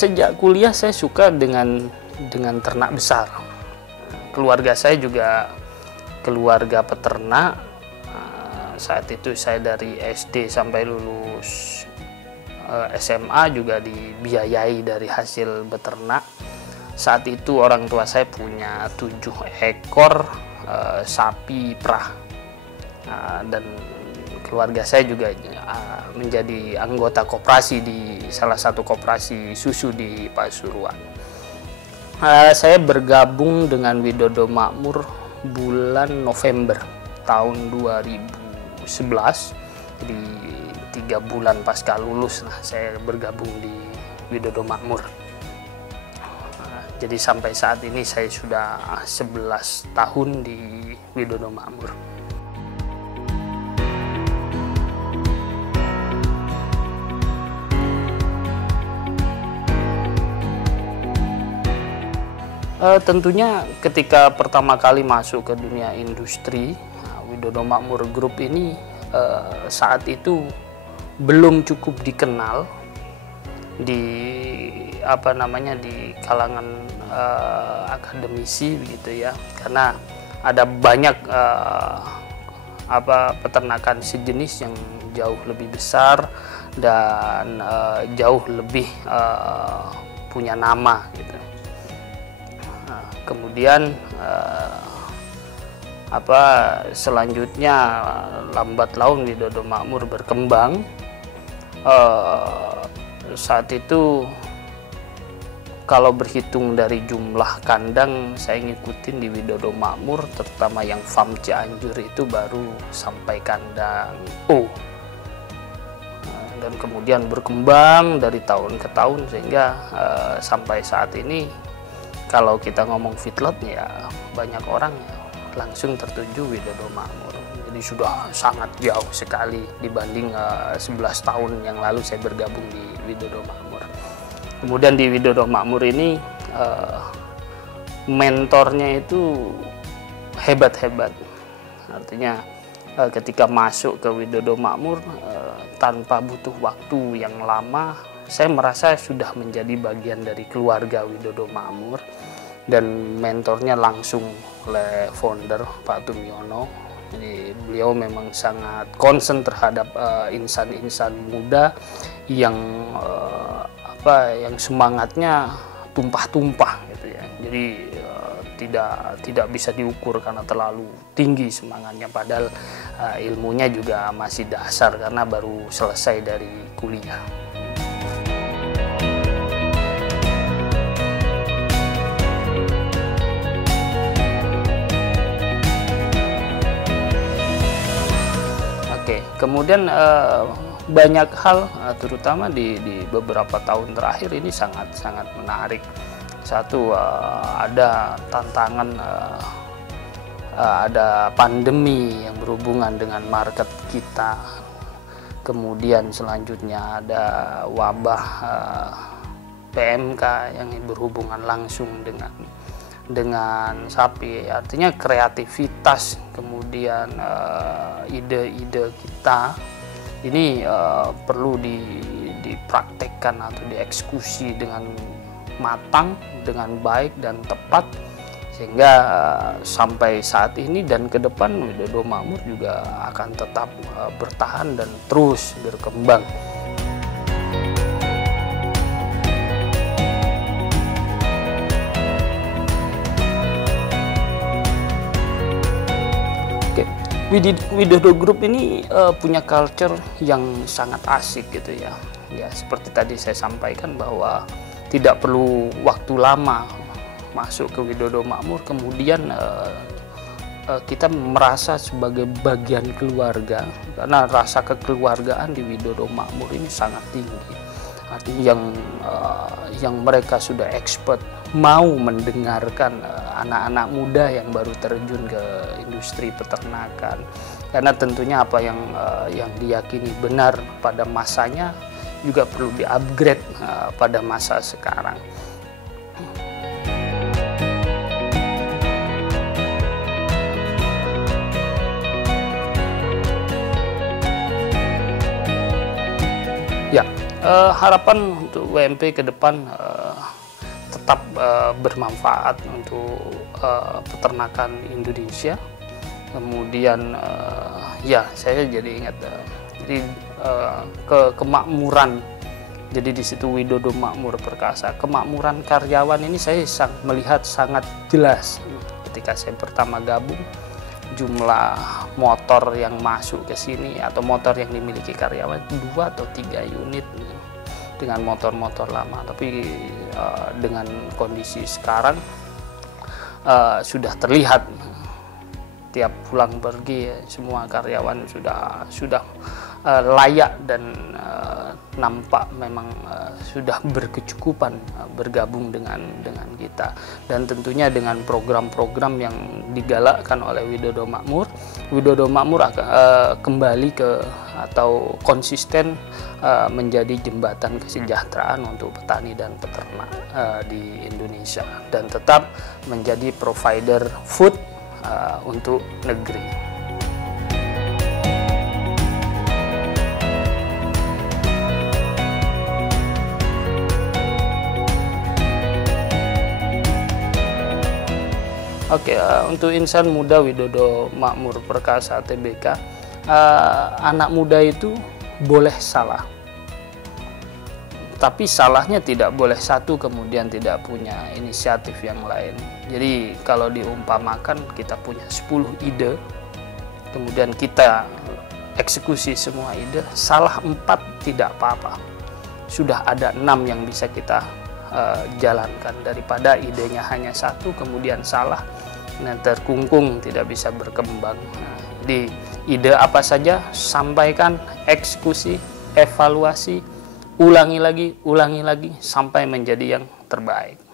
Sejak kuliah saya suka dengan ternak besar. Keluarga saya juga keluarga peternak. Saat itu saya dari SD sampai lulus SMA juga dibiayai dari hasil beternak. Saat itu orang tua saya punya 7 ekor sapi perah, dan keluarga saya juga menjadi anggota koperasi di salah satu koperasi susu di Pasuruan. Saya bergabung dengan Widodo Makmur bulan November tahun 2011, jadi 3 bulan pasca lulus saya bergabung di Widodo Makmur. Jadi sampai saat ini saya sudah 11 tahun di Widodo Makmur. Tentunya ketika pertama kali masuk ke dunia industri, Widodo Makmur Group ini saat itu belum cukup dikenal di di kalangan akademisi begitu ya, karena ada banyak peternakan sejenis yang jauh lebih besar dan jauh lebih punya nama gitu. Kemudian selanjutnya lambat laun Widodo Makmur berkembang. Saat itu kalau berhitung dari jumlah kandang, saya ngikutin di Widodo Makmur, terutama yang farm Cianjur itu baru sampai kandang O. Dan kemudian berkembang dari tahun ke tahun sehingga sampai saat ini kalau kita ngomong feedlot ya banyak orang langsung tertuju Widodo Makmur. Jadi sudah sangat jauh sekali dibanding 11 tahun yang lalu saya bergabung di Widodo Makmur. Kemudian di Widodo Makmur ini mentornya itu hebat-hebat. Artinya ketika masuk ke Widodo Makmur tanpa butuh waktu yang lama, saya merasa sudah menjadi bagian dari keluarga Widodo Makmur, dan mentornya langsung oleh founder Pak Tumiono. Jadi beliau memang sangat concern terhadap insan-insan muda yang yang semangatnya tumpah-tumpah gitu ya. Jadi tidak bisa diukur karena terlalu tinggi semangatnya, padahal ilmunya juga masih dasar karena baru selesai dari kuliah. Kemudian banyak hal, terutama di beberapa tahun terakhir ini sangat menarik. Satu, ada tantangan, ada pandemi yang berhubungan dengan market kita. Kemudian selanjutnya ada wabah PMK yang berhubungan langsung dengan sapi. Artinya kreativitas, kemudian ide-ide kita ini perlu dipraktekkan atau dieksekusi dengan matang, dengan baik dan tepat, sehingga sampai saat ini dan ke depan Widodo Makmur juga akan tetap bertahan dan terus berkembang. Widodo Group ini punya culture yang sangat asik gitu ya. Ya seperti tadi saya sampaikan bahwa tidak perlu waktu lama masuk ke Widodo Makmur, kemudian kita merasa sebagai bagian keluarga karena rasa kekeluargaan di Widodo Makmur ini sangat tinggi. Artinya yang mereka sudah expert mau mendengarkan anak-anak muda yang baru terjun ke industri peternakan, karena tentunya apa yang diyakini benar pada masanya juga perlu di-upgrade pada masa sekarang. Ya, harapan untuk WMP ke depan tetap bermanfaat untuk peternakan Indonesia. Kemudian ya saya jadi ingat jadi kemakmuran. Jadi di situ Widodo Makmur Perkasa, kemakmuran karyawan ini saya melihat sangat jelas ketika saya pertama gabung. Jumlah motor yang masuk ke sini atau motor yang dimiliki karyawan 2 atau 3 unit dengan motor-motor lama, tapi dengan kondisi sekarang sudah terlihat tiap pulang pergi semua karyawan sudah layak dan nampak memang sudah berkecukupan bergabung dengan kita, dan tentunya dengan program-program yang digalakkan oleh Widodo Makmur kembali ke atau konsisten menjadi jembatan kesejahteraan untuk petani dan peternak di Indonesia, dan tetap menjadi provider food untuk negeri. Oke, untuk insan muda Widodo Makmur Perkasa Tbk, anak muda itu boleh salah, tapi salahnya tidak boleh satu kemudian tidak punya inisiatif yang lain. Jadi kalau diumpamakan kita punya 10 ide, kemudian kita eksekusi semua ide, salah 4 tidak apa-apa, sudah ada 6 yang bisa kita jalankan, daripada idenya hanya satu kemudian salah, nah terkungkung tidak bisa berkembang. Jadi ide apa saja sampaikan, eksekusi, evaluasi, ulangi lagi sampai menjadi yang terbaik.